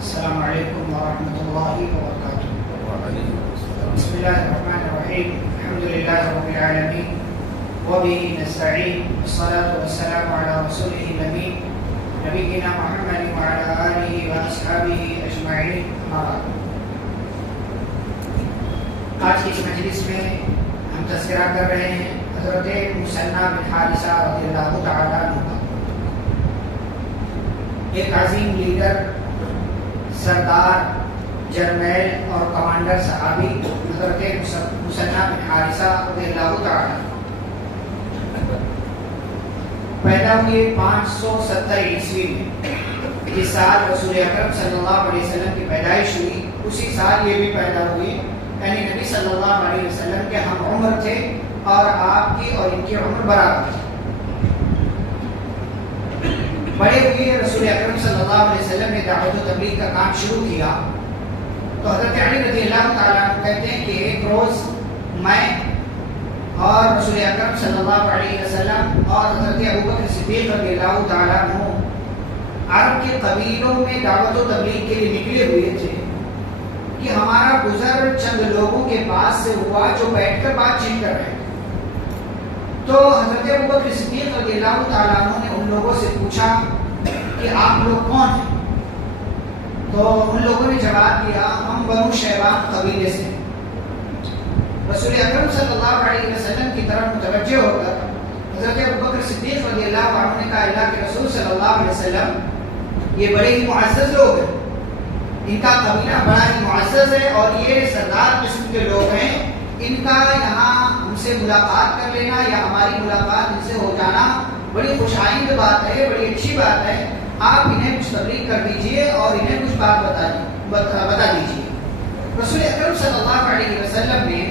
السلام علیکم ورحمۃ اللہ وبرکاتہ۔ بسم اللہ الرحمن الرحیم، الحمد للہ رب العالمین وبہ نستعین، والصلاة والسلام علی رسولہ الامین نبینا محمد وعلی آلہ واصحابہ اجمعین۔ آج کی اس مجلس میں ہم تذکرہ کر رہے ہیں حضرت مثنی بن حارثہ رضی اللہ تعالیٰ عنہ کا۔ ایک عظیم لیڈر، سردار، جرنیل اور کمانڈر صحابی حضرت مثنی بن حارثہ رضی اللہ تعالیٰ پیدا ہوئے 570 عیسوی میں۔ جس سال رسول اکرم صلی اللہ علیہ وسلم کی پیدائش ہوئی اسی سال یہ بھی پیدا ہوئی، یعنی نبی صلی اللہ علیہ وسلم کے ہم عمر تھے اور آپ کی اور ان کی عمر برابر تھی۔ بڑے ہوئے رسول اکرم صلی اللہ علیہ وسلم نے دعوت و تبلیغ کا کام شروع کیا تو حضرت علی رضی اللہ تعالیٰ عنہ کہتے ہیں کہ ایک روز میں اور رسول اکرم صلی اللہ علیہ وسلم اور حضرت ابوبکر صدیق رضی اللہ تعالیٰ عنہ عرب کے قبیلوں میں دعوت و تبلیغ کے لیے نکلے ہوئے تھے کہ ہمارا گزر چند لوگوں کے پاس سے ہوا جو بیٹھ کر بات چیت کر رہے تھے۔ تو حضرت ابوبکر صدیق رضی اللہ تعالیٰ عنہ نے ان لوگوں سے پوچھا کہ آپ لوگ کون ہیں؟ تو ان لوگوں نے جواب دیا ہم بنو شیبان قبیلے سے۔ رسول اکرم صلی اللہ علیہ وسلم کی طرف متوجہ ہو کر حضرت ابوبکر صدیق رضی اللہ عنہ نے کہا اللہ کے رسول صلی اللہ علیہ وسلم یہ بڑے ہی معزز لوگ ہیں، ان کا قبیلہ بڑا ہی معزز ہے اور یہ سردار قسم کے لوگ ہیں، ان کا یہاں ہم سے ملاقات کر لینا یا ہماری ملاقات ان سے ہو جانا بڑی خوش آئند بات ہے، بڑی اچھی بات ہے۔ آپ انہیں کچھ تبلیغ کر دیجئے اور انہیں کچھ بات بتا دیجئے۔ رسول اکرم صلی اللہ علیہ وسلم نے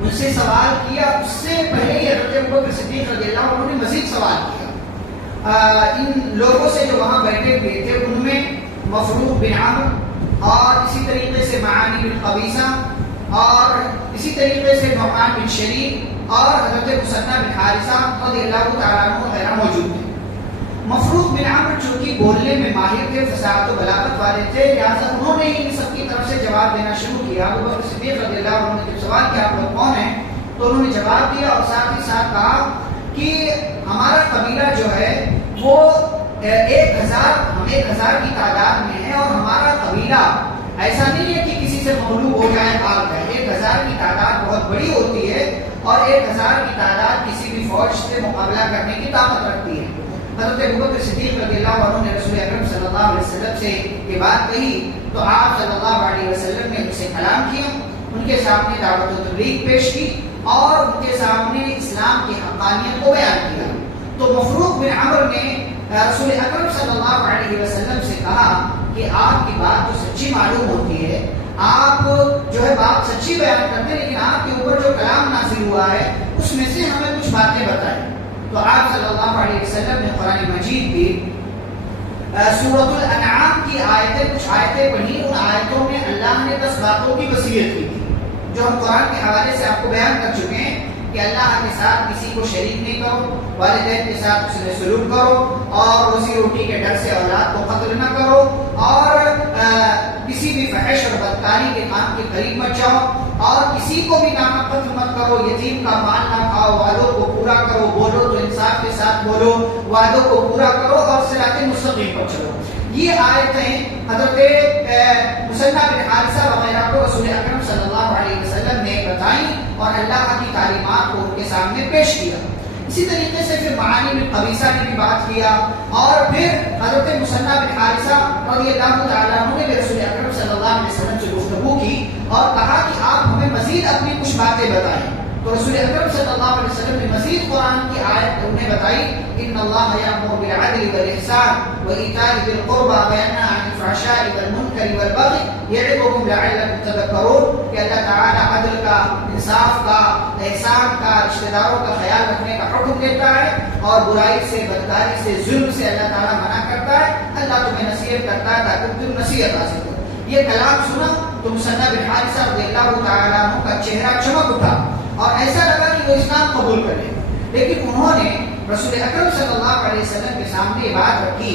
ان سے سوال کیا، اس سے پہلے ہی حضرت ابوبکر صدیق رضی اللہ عنہ نے مزید سوال کیا ان لوگوں سے جو وہاں بیٹھے ہوئے تھے، ان میں مفروق بن عمرو اور اسی طریقے سے معانی بن قبیصہ اور اسی طریقے سے نعمان بن شریک اور حضرت مثنی بن حارثہ رضی اللہ تعالیٰ عنہ وغیرہ موجود تھے۔ مفروق بن عمرو چونکہ بولنے میں ماہر تھے، فصاحت و بلاغت والے تھے، لہٰذا انہوں نے ان سب کی طرف سے جواب دینا شروع کیا۔ ابوبکر صدیق رضی اللہ عنہ نے جب سوال کیا آپ لوگ کون ہیں تو انہوں نے جواب دیا اور ساتھ ہی ساتھ کہا کہ ہمارا قبیلہ جو ہے وہ 1000 کی تعداد میں ہے اور ہمارا قبیلہ ایسا نہیں ہے کہ کسی سے مغلوب ہو جائے حال کا۔ 1000 کی تعداد بہت بڑی ہوتی ہے اور 1000 کی تعداد کسی بھی فوج سے مقابلہ کرنے کی طاقت رکھتی ہے۔ حضرت ابوبکر صدیق رضی اللہ عنہ نے رسول اکرم صلی اللہ علیہ وسلم سے یہ بات کہی تو آپ صلی اللہ علیہ وسلم نے ان سے کلام کیا، ان کے سامنے دعوت و تبلیغ پیش کی اور ان کے سامنے اسلام کی حقانیت کو بیان کیا۔ تو مفروق بن عمرو نے رسول اکرم صلی اللہ علیہ وسلم سے کہا کہ آپ کی بات تو سچی معلوم ہوتی ہے، آپ جو ہے بات سچی بیان کرتے ہیں، لیکن آپ کے اوپر جو کلام نازل ہوا ہے اس میں سے ہمیں کچھ باتیں بتائیں۔ تو آپ صلی اللہ علیہ وسلم نے قرآن مجید کی سورۃ الانعام کی کچھ آیتیں پڑھی۔ ان آیتوں میں اللہ نے 10 باتوں کی وصیت کی تھی جو ہم قرآن کے حوالے سے آپ کو بیان کر چکے ہیں کہ اللہ کے ساتھ کسی کو شریک نہیں کرو، والدین کے ساتھ اس نے سلوک کرو اور روزی روٹی کے ڈر سے اولاد کو قتل نہ کرو اور کسی بھی فحش اور بدکاری کے کام کے قریب مت جاؤ اور کسی کو بھی ناحق قتل مت کرو، یتیم کا مال نہ کھاؤ، وعدوں کو پورا کرو، بولو تو انصاف کے ساتھ بولو، وعدوں کو پورا کرو اور صراط مستقیم پر چلو۔ یہ آیتیں حضرت مثنی بن حارثہ وغیرہ کو رسول اکرم صلی اللہ علیہ وسلم نے بتائیں اور اللہ کی تعلیمات کو ان کے سامنے پیش کیا۔ اسی طریقے سے پھر معانی بن قبیصہ نے بھی بات کیا اور پھر حضرت مثنی بن حارثہ رضی اللہ تعالیٰ عنہ نے بھی رسول اکرم صلی اللہ علیہ وسلم سے گفتگو کی اور کہا کہ آپ ہمیں مزید اپنی کچھ باتیں بتائیں۔ تو رسول اکرم صلی اللہ علیہ وسلم نے مزید قرآن کی آیت انہیں بتائی، ان اللہ یأمر بالعدل والإحسان وإیتاء ذی القربى وینہی عن الفحشاء والمنکر والبغی یعظکم لعلکم تذکرون، کہ اللہ تعالیٰ عدل کا، انصاف کا، احسان کا، رشتہ داروں کا خیال رکھنے کا حکم دیتا ہے اور برائی سے، بدکاری سے، ظلم سے اللہ تعالیٰ منع کرتا ہے۔ اللہ تمہیں نصیحت کرتا ہے تاکہ تم نصیحت حاصل کرو۔ یہ کلام سنا تو مثنی بن حارثہ رضی اللہ تعالیٰ عنہ کا چہرہ چمک اٹھا اور ایسا لگا کہ وہ اسلام قبول کر لے، لیکن انہوں نے رسول اکرم صلی اللہ علیہ وسلم کے سامنے یہ بات رکھی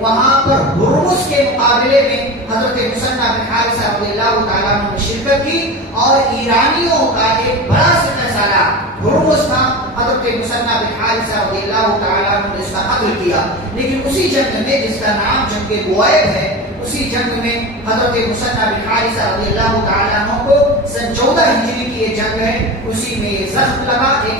وہاں پر ہرمز کے مقابلے میں حضرت مثنى بن حارثہ رضی اللہ تعالیٰ عنہ نے شرکت کی اور ایرانیوں کا ایک بڑا سپہ سالار ہرمز تھا، حضرت مثنى بن حارثہ رضی اللہ تعالیٰ عنہ نے اس کا قتل کیا. لیکن اسی جنگ میں جس کا نام جنگ بوئب ہے، اسی جنگ میں حضرت مثنى بن حارثہ رضی اللہ تعالیٰ عنہ کو سن 14 ہجری کی یہ جنگ ہے، اسی میں یہ ایک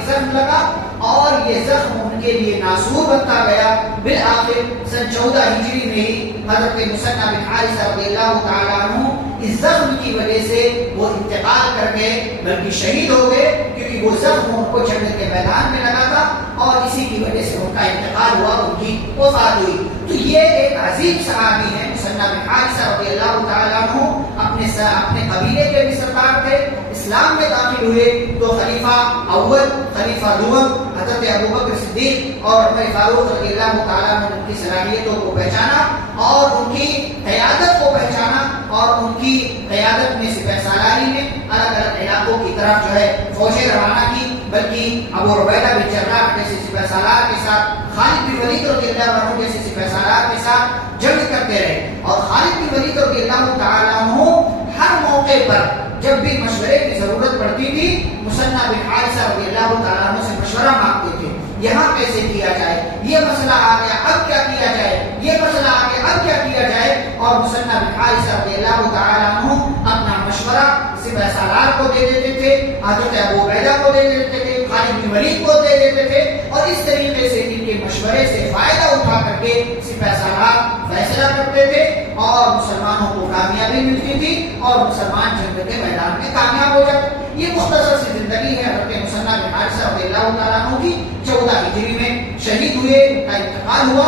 زخم لگا اور یہ زخم ان کے لیے ناسور بنتا گیا. بالآخر سن 14 ہجری میں ہی حضرت مثنى بن حارثہ رضی اللہ تعالیٰ عنہ اس زخم کی وجہ سے وہ انتقال کر گئے، بلکہ شہید ہو گئے، کیونکہ وہ زخم ان کو جنگ کے میدان میں لگا تھا اور اسی کی وجہ سے ان کا انتقال ہوا، ان کی وفات ہوئی. تو یہ ایک عظیم صحابی ہے مثنى بن حارثہ رضی اللہ تعالیٰ عنہ. اپنے قبیلے کے بھی سردار تھے. اسلام میں داخل ہوئے تو خلیفہ اول، خلیفہ دوم حضرت ابوبکر صدیق اور عمر فاروق رضی اللہ تعالیٰ عنہ ان کی صلاحیتوں کو پہچانا اور ان کی قیادت کو پہچانا اور ان کی قیادت میں سپہ سالاری نے الگ الگ علاقوں کی طرف جو ہے فوجیں روانہ کی. بلکہ ابو عبیدہ بن جراح جیسے سپہ سالار کے ساتھ، خالد بن ولید رضی اللہ عنہ جیسے سپہ سالار کے ساتھ جنگ کرتے رہے. اور خالد بن ولید رضی اللہ تعالیٰ عنہ ہر موقع پر جب بھی مشورے کی ضرورت پڑتی تھی مثنى بن حارثہ رضی اللہ تعالیٰ عنہ سے مشورہ مانگتے تھے. یہاں کیسے کیا جائے، یہ مسئلہ آ گیا اب کیا کیا جائے، یہ مسئلہ آ گیا اب کیا کیا جائے. اور مثنى بن حارثہ رضی اللہ تعالیٰ عنہ اپنا مشورہ سپہ سالار کو دے دیتے تھے، حضرت ابو عبیدہ کو دے دیتے تھے، خالد بن ولید کو دے دیتے تھے. اور اس طریقے سے ان کے مشورے سے فائدہ اٹھا کر کے سپہ سالار فیصلہ کرتے تھے اور مسلمانوں کو کامیابی ملتی تھی اور مسلمان جنگ کے میدان میں کامیاب ہو جاتے. یہ مختصر سی زندگی ہے حضرت مثنى بن حارثہ رضی اللہ تعالیٰ عنہ کی. 14 ہجری میں شہید ہوئے، ان کا انتقال ہوا.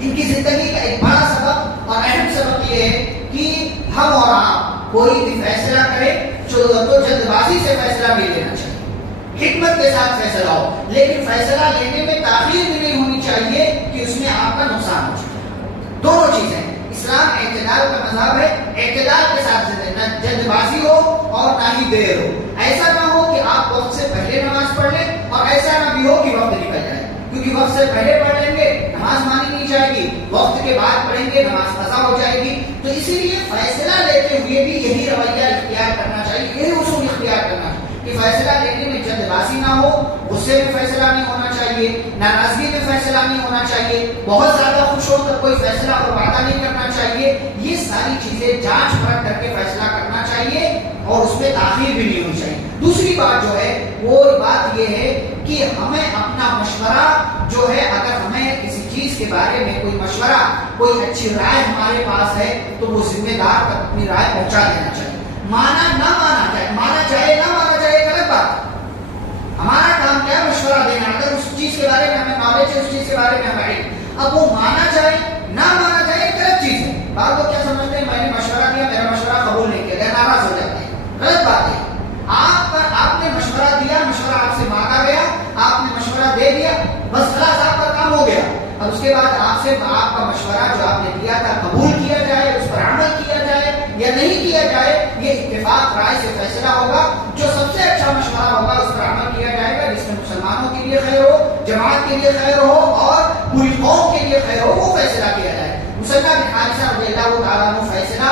ان کی زندگی کا ایک بڑا سبق اور اہم سبق یہ ہے کہ ہم اور آپ کوئی بھی فیصلہ کریں تو جلد بازی سے فیصلہ نہیں لینا چاہیے، حکمت کے ساتھ فیصلہ ہو. لیکن فیصلہ لینے میں تاخیر بھی نہیں ہونی چاہیے کہ اس میں آپ کا نقصان ہو جائے. دونوں چیزیں. اسلام اعتدال کا مذہب ہے، اعتدال کے ساتھ نہ جلد بازی ہو اور نہ ہی دیر ہو. ایسا نہ ہو کہ آپ وقت سے پہلے نماز پڑھ لیں اور ایسا نہ بھی ہو کہ وقت نکل جائے، کیونکہ وقت سے پہلے پڑھ لیں گے نماز مانی نہیں جائے گی، وقت کے بعد پڑھیں گے نماز قضا ہو جائے گی. تو اسی لیے فیصلہ لیتے ہوئے بھی یہی رویہ اختیار کرنا چاہیے، یہی اصول اختیار کرنا چاہیے کہ فیصلہ لینے میں جلد بازی نہ ہو، غصے میں فیصلہ نہیں ہونا چاہیے، ناراضگی میں فیصلہ نہیں ہونا چاہیے، بہت زیادہ خوش ہو کر کوئی فیصلہ اور وعدہ نہیں کرنا چاہیے. یہ ساری چیزیں جانچ پرکھ کر کے فیصلہ کرنا چاہیے اور اس میں تاخیر بھی نہیں ہونی چاہیے. دوسری بات جو ہے وہ بات یہ ہے کہ ہمیں اپنا مشورہ جو ہے، اگر ہمیں کسی چیز کے بارے میں کوئی مشورہ، کوئی اچھی رائے ہمارے پاس ہے تو وہ ذمہ دار تک اپنی رائے پہنچا دینا چاہیے. مانا نہ مانا جائے، مانا جائے نہ مانا جائے ایک الگ بات. ہمارا کام کیا ہے؟ مشورہ دینا. اگر اس چیز کے بارے میں ہمیں نالج ہے، اس چیز کے بارے میں ہمیں علم، اب وہ مانا جائے نہ مانا جائے ایک الگ چیز ہے. بعض لوگ کیا سمجھتے ہیں میں نے مشورہ دیا، میرا مشورہ قبول نہیں کیا گیا، ناراض ہو جاتے ہیں. غلط بات ہے. آپ نے مشورہ دیا، مشورہ آپ سے مانگا گیا، آپ نے مشورہ دے دیا، بس خلاص آپ کا کام ہو گیا. اب اس کے بعد آپ کا مشورہ جو آپ نے دیا تھا قبول کیا جائے، اس پر عمل کیا جائے یا نہیں کیا جائے، یہ اتفاق رائے سے فیصلہ ہوگا. جو سب سے اچھا مشورہ ہوگا اس پر عمل کیا جائے گا، جس میں مسلمانوں کے لیے خیر ہو، جماعت کے لیے خیر ہو اور پوری قوم کے لیے خیر ہو، وہ فیصلہ کیا جائے. مثنى بن حارثہ رضی اللہ تعالیٰ عنہ فیصلہ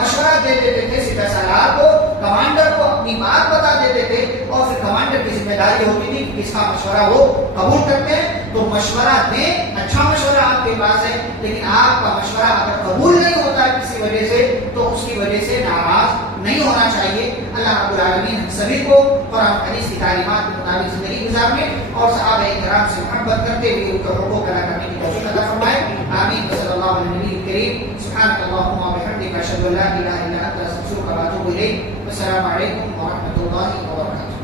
مشورہ دے دیتے تھے سپہ سالار کو، کمانڈر کو اپنی بات بتا دیتے تھے اور پھر کمانڈر کی ذمہ داری ہوتی تھی کہ کس کا مشورہ وہ قبول کرتے ہیں. تو مشورہ دیں، اچھا مشورہ آپ کے پاس ہے، لیکن آپ کا مشورہ اگر قبول نہیں ہوتا ہے کسی وجہ سے تو اس کی وجہ سے ناراض نہیں ہونا چاہیے. اللہ رب العالمین ہم سبھی کو قرآن حدیث کی تعلیمات کے مطابق زندگی گزارنے اور صحابہ کرام سے محبت کرتے ہوئے ان کے حقوق ادا کرنے کی توفیق عطا فرمائے. آمین. صلی اللہ علیہ نبی کریم. سبحانک اللہم وبحمدک، اشہد ان لا الہ الا انت، استغفرک واتوب الیک. السلام علیکم ورحمۃ اللہ وبرکاتہ.